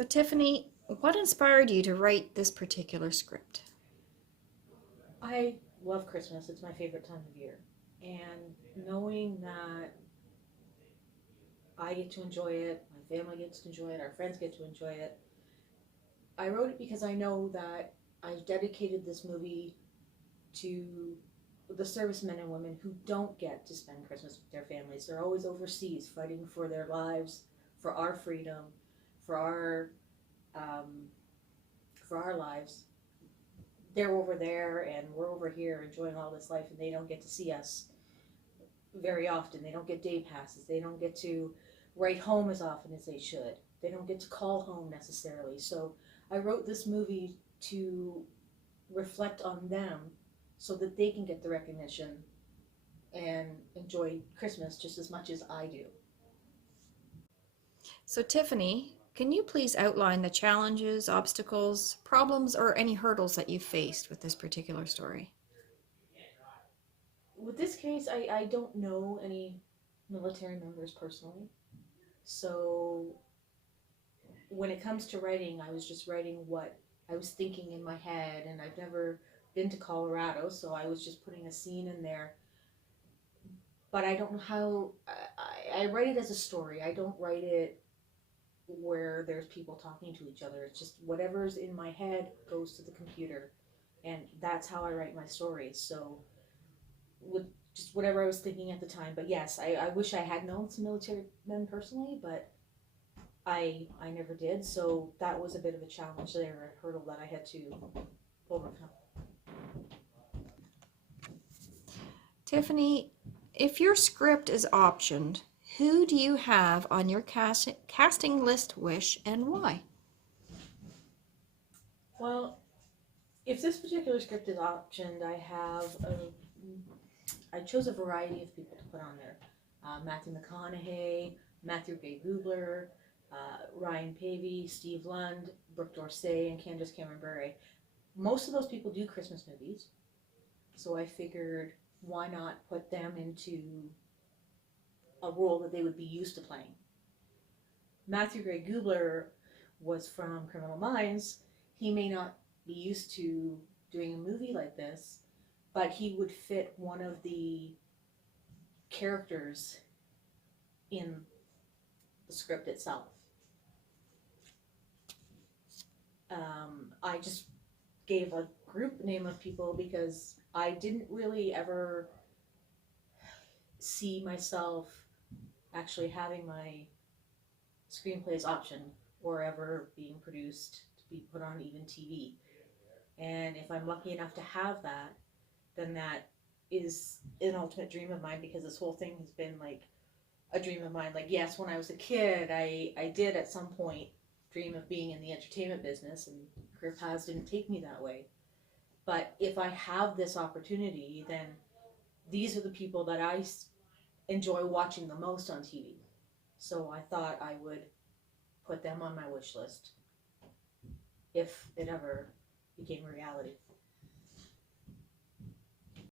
So, Tiffany, what inspired you to write this particular script? I love Christmas. It's my favorite time of year. And knowing that I get to enjoy it, my family gets to enjoy it, our friends get to enjoy it, I wrote it because I know that I've dedicated this movie to the servicemen and women who don't get to spend Christmas with their families. They're always overseas fighting for their lives, for our freedom, for um, for our lives. They're over there and we're over here enjoying all this life, and they don't get to see us very often. They don't get day passes. They don't get to write home as often as they should. They don't get to call home necessarily. So I wrote this movie to reflect on them so that they can get the recognition and enjoy Christmas just as much as I do. So, Tiffany, can you please outline the challenges, obstacles, problems, or any hurdles that you faced with this particular story? With this case, I don't know any military members personally. So when it comes to writing, I was just writing what I was thinking in my head, and I've never been to Colorado, so I was just putting a scene in there. But I don't know how I write it as a story. I don't write it where there's people talking to each other. It's just whatever's in my head goes to the computer, and that's how I write my stories. So with just whatever I was thinking at the time. But yes, I wish I had known some military men personally, but I never did. So that was a bit of a challenge there, a hurdle that I had to overcome. Tiffany, if your script is optioned, who do you have on your casting list wish and why? Well, if this particular script is optioned, I chose a variety of people to put on there. Matthew McConaughey, Matthew Gay Gubler, Ryan Pavey, Steve Lund, Brooke Dorsey, and Candace Cameron Bure. Most of those people do Christmas movies, so I figured why not put them into a role that they would be used to playing. Matthew Gray Gubler was from Criminal Minds. He may not be used to doing a movie like this, but he would fit one of the characters in the script itself. I just gave a group name of people because I didn't really ever see myself actually having my screenplays optioned or ever being produced to be put on even TV. And if I'm lucky enough to have that, then that is an ultimate dream of mine, because this whole thing has been like a dream of mine. Like, yes, when I was a kid, I did at some point dream of being in the entertainment business, and career paths didn't take me that way. But if I have this opportunity, then these are the people that I enjoy watching the most on TV. So I thought I would put them on my wish list if it ever became a reality.